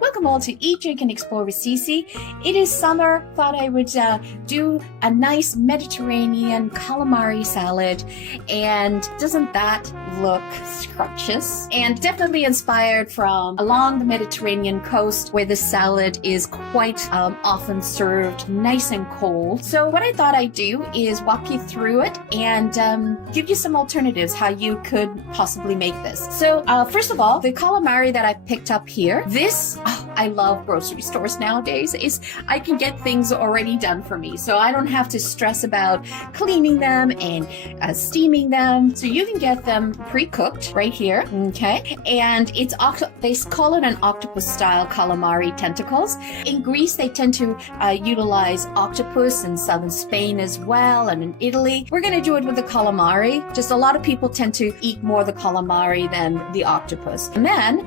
Welcome all to Eat, Drink, and Explore with Cece. It is summer. Thought I would do a nice Mediterranean calamari salad. And doesn't that look scrumptious? And definitely inspired from along the Mediterranean coast where this salad is quite often served nice and cold. So what I thought I'd do is walk you through it and give you some alternatives how you could possibly make this. So first of all, the calamari that I picked up here, I love grocery stores nowadays, is I can get things already done for me. So I don't have to stress about cleaning them and steaming them. So you can get them pre-cooked right here, okay? And it's they call it an octopus style calamari tentacles. In Greece, they tend to utilize octopus, in southern Spain as well, and in Italy. We're gonna do it with the calamari. Just a lot of people tend to eat more the calamari than the octopus. And then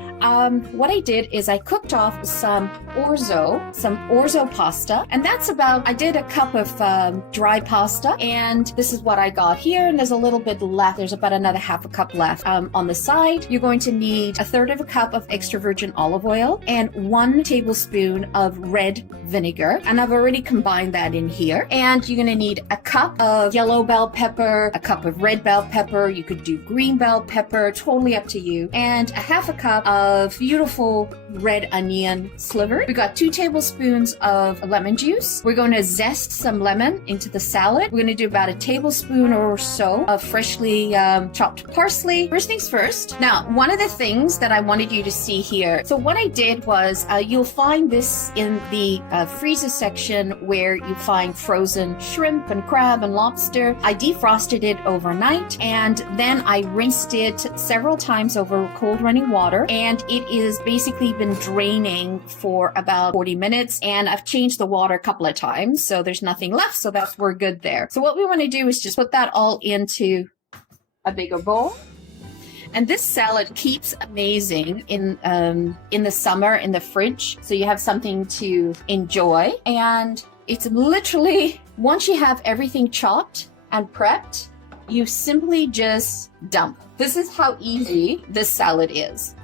what I did is I cooked off some orzo pasta, and that's about, I did a cup of dry pasta, and this is what I got here, and there's a little bit left. There's about another half a cup left on the side. You're going to need 1/3 of a cup of extra virgin olive oil and 1 tablespoon of red vinegar, and I've already combined that in here. And you're going to need a cup of yellow bell pepper, a cup of red bell pepper, you could do green bell pepper, totally up to you, and a half a cup of beautiful red onion sliver. We got 2 tablespoons of lemon juice. We're going to zest some lemon into the salad. We're going to do about 1 tablespoon or so of freshly chopped parsley. First things first. Now, one of the things that I wanted you to see here, so what I did was, you'll find this in the freezer section where you find frozen shrimp and crab and lobster. I defrosted it overnight, and then I rinsed it several times over cold running water, and it is basically been draining for about 40 minutes, and I've changed the water a couple of times, so there's nothing left, so we're good there. So what we want to do is just put that all into a bigger bowl. And this salad keeps amazing in the summer in the fridge, so you have something to enjoy. And it's literally, once you have everything chopped and prepped, you simply just dump. This is how easy this salad is.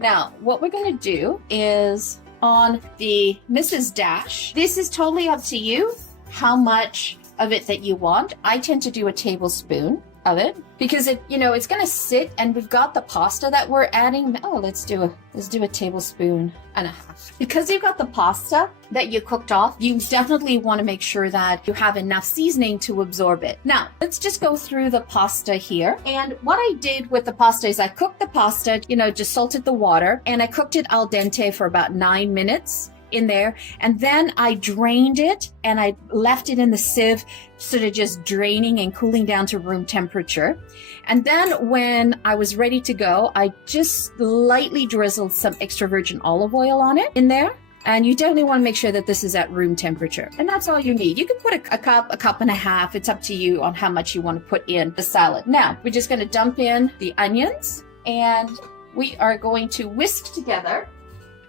Now, what we're going to do is on the Mrs. Dash, this is totally up to you how much of it that you want. I tend to do 1 tablespoon of it because it's going to sit, and we've got the pasta that we're adding. Oh, let's do a tablespoon and a half. Because you've got the pasta that you cooked off, you definitely want to make sure that you have enough seasoning to absorb it. Now, let's just go through the pasta here. And what I did with the pasta is I cooked the pasta, just salted the water, and I cooked it al dente for about 9 minutes in there, and then I drained it and I left it in the sieve, sort of just draining and cooling down to room temperature. And then when I was ready to go, I just lightly drizzled some extra virgin olive oil on it in there. And you definitely want to make sure that this is at room temperature. And that's all you need. You can put a cup and a half. It's up to you on how much you want to put in the salad. Now, we're just going to dump in the onions, and we are going to whisk together.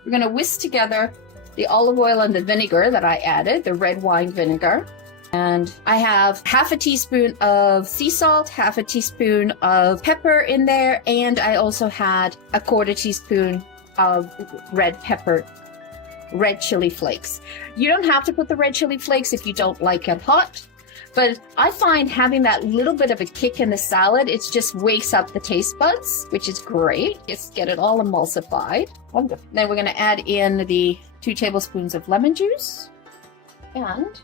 We're going to whisk together the olive oil and the vinegar that I added, the red wine vinegar. And I have 1/2 teaspoon of sea salt, 1/2 teaspoon of pepper in there, and I also had 1/4 teaspoon of red chili flakes. You don't have to put the red chili flakes if you don't like it hot, but I find having that little bit of a kick in the salad, it just wakes up the taste buds, which is great. Just get it all emulsified. Wonderful. Then we're going to add in the 2 tablespoons of lemon juice, and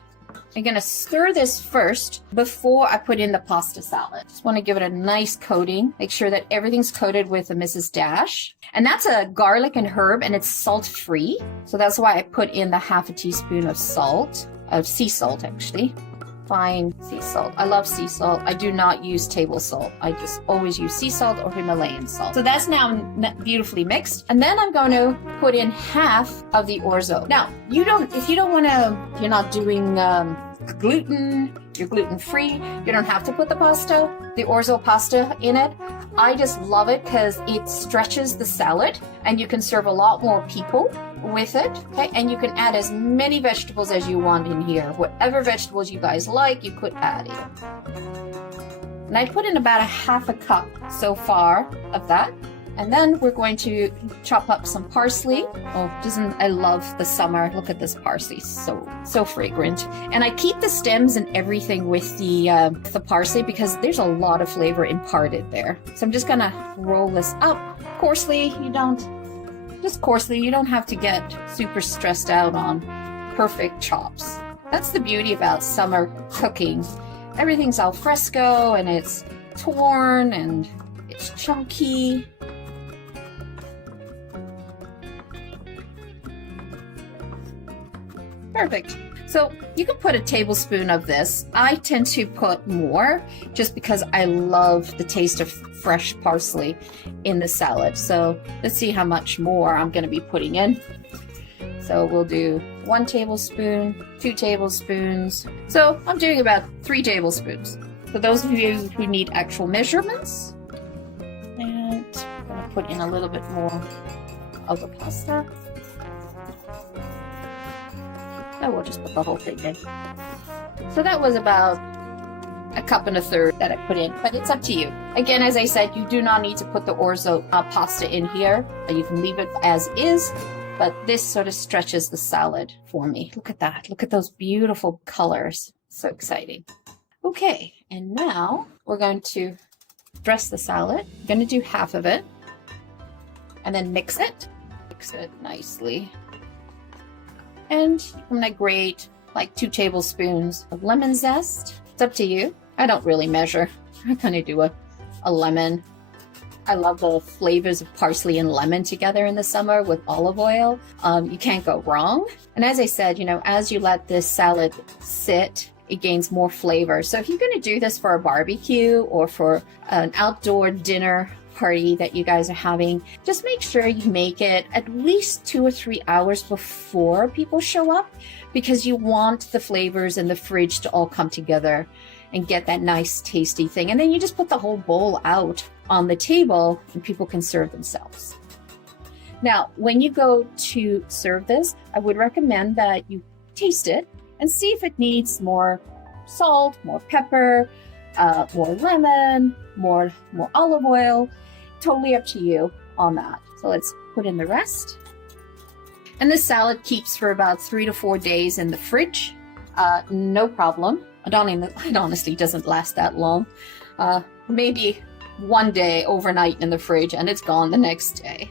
I'm going to stir this first before I put in the pasta salad. Just want to give it a nice coating. Make sure that everything's coated with a Mrs. Dash. And that's a garlic and herb, and it's salt-free. So that's why I put in the 1/2 teaspoon of salt, of sea salt actually. Fine sea salt. I love sea salt. I do not use table salt. I just always use sea salt or Himalayan salt. So that's now beautifully mixed. And then I'm going to put in 1/2 of the orzo. Now, if you don't want to, you're not doing gluten, you're gluten-free, you don't have to put the orzo pasta in it. I just love it because it stretches the salad, and you can serve a lot more people with it, okay? And you can add as many vegetables as you want in here. Whatever vegetables you guys like, you could add in. And I put in about 1/2 cup so far of that. And then we're going to chop up some parsley. Oh, I love the summer. Look at this parsley, so fragrant. And I keep the stems and everything with the parsley because there's a lot of flavor imparted there. So I'm just gonna roll this up. Coarsely, you don't have to get super stressed out on perfect chops. That's the beauty about summer cooking. Everything's al fresco and it's torn and it's chunky. Perfect. So you can put a tablespoon of this. I tend to put more just because I love the taste of fresh parsley in the salad. So let's see how much more I'm going to be putting in. So we'll do 1 tablespoon, 2 tablespoons. So I'm doing about 3 tablespoons. For those of you who need actual measurements, and I'm going to put in a little bit more of the pasta. Oh, we'll just put the whole thing in. So that was about 1.25 cups that I put in, but it's up to you. Again, as I said, you do not need to put the orzo pasta in here. You can leave it as is, but this sort of stretches the salad for me. Look at that. Look at those beautiful colors. So exciting. Okay, and now we're going to dress the salad. I'm going to do half of it and then mix it. Mix it nicely. And I'm gonna grate like 2 tablespoons of lemon zest. It's up to you. I don't really measure. I kind of do a lemon. I love the flavors of parsley and lemon together in the summer with olive oil. You can't go wrong. And as I said, you know, as you let this salad sit, it gains more flavor. So if you're gonna do this for a barbecue or for an outdoor dinner party that you guys are having, just make sure you make it at least 2 or 3 hours before people show up, because you want the flavors in the fridge to all come together and get that nice tasty thing. And then you just put the whole bowl out on the table and people can serve themselves. Now, when you go to serve this, I would recommend that you taste it and see if it needs more salt, more pepper, more lemon, more olive oil. Totally up to you on that. So let's put in the rest. And this salad keeps for about 3 to 4 days in the fridge. No problem. It honestly doesn't last that long. Maybe 1 day overnight in the fridge and it's gone the next day.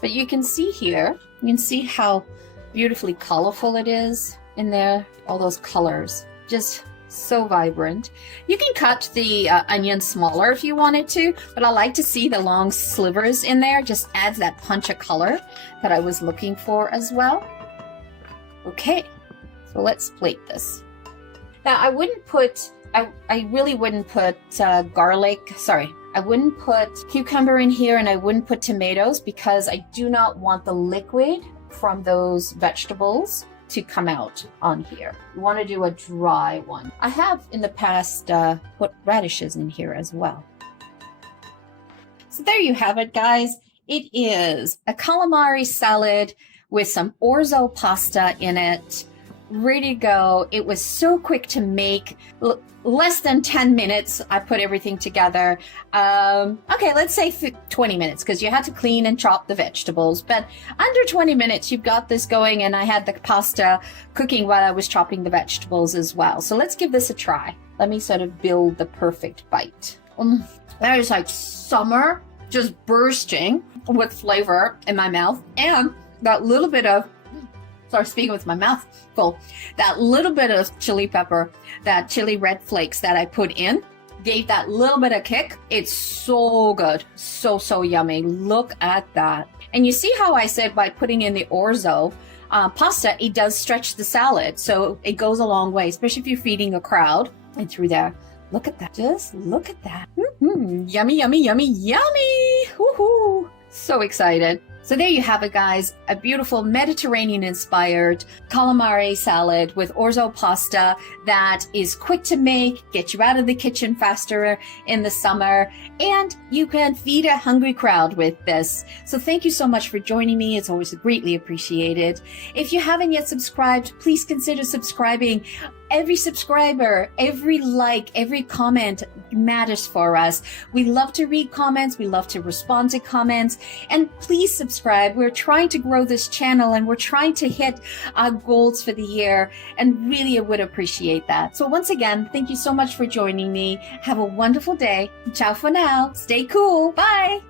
But you can see here, you can see how beautifully colorful it is in there. All those colors, just so vibrant. You can cut the onion smaller if you wanted to, but I like to see the long slivers in there. Just adds that punch of color that I was looking for as well. Okay, so let's plate this. Now I wouldn't put, I really wouldn't put I wouldn't put cucumber in here and I wouldn't put tomatoes because I do not want the liquid from those vegetables to come out on here. You want to do a dry one. I have in the past put radishes in here as well. So there you have it, guys. It is a calamari salad with some orzo pasta in it. Ready to go. It was so quick to make. Less than 10 minutes, I put everything together. Okay, let's say 20 minutes because you had to clean and chop the vegetables. But under 20 minutes, you've got this going, and I had the pasta cooking while I was chopping the vegetables as well. So let's give this a try. Let me sort of build the perfect bite. That is like summer just bursting with flavor in my mouth, and that little bit of, sorry, speaking with my mouth full, that little bit of chili pepper, that chili red flakes that I put in, gave that little bit of kick. It's so good. So yummy. Look at that. And you see how I said by putting in the orzo pasta, it does stretch the salad. So it goes a long way, especially if you're feeding a crowd. And through there, look at that. Just look at that. Yummy, yummy, yummy, yummy. Woohoo. So excited. So there you have it, guys. A beautiful Mediterranean-inspired calamari salad with orzo pasta that is quick to make, get you out of the kitchen faster in the summer, and you can feed a hungry crowd with this. So thank you so much for joining me. It's always greatly appreciated. If you haven't yet subscribed, please consider subscribing. Every subscriber, every like, every comment matters for us. We love to read comments. We love to respond to comments. And please subscribe. We're trying to grow this channel and we're trying to hit our goals for the year. And really, I would appreciate that. So once again, thank you so much for joining me. Have a wonderful day. Ciao for now. Stay cool. Bye.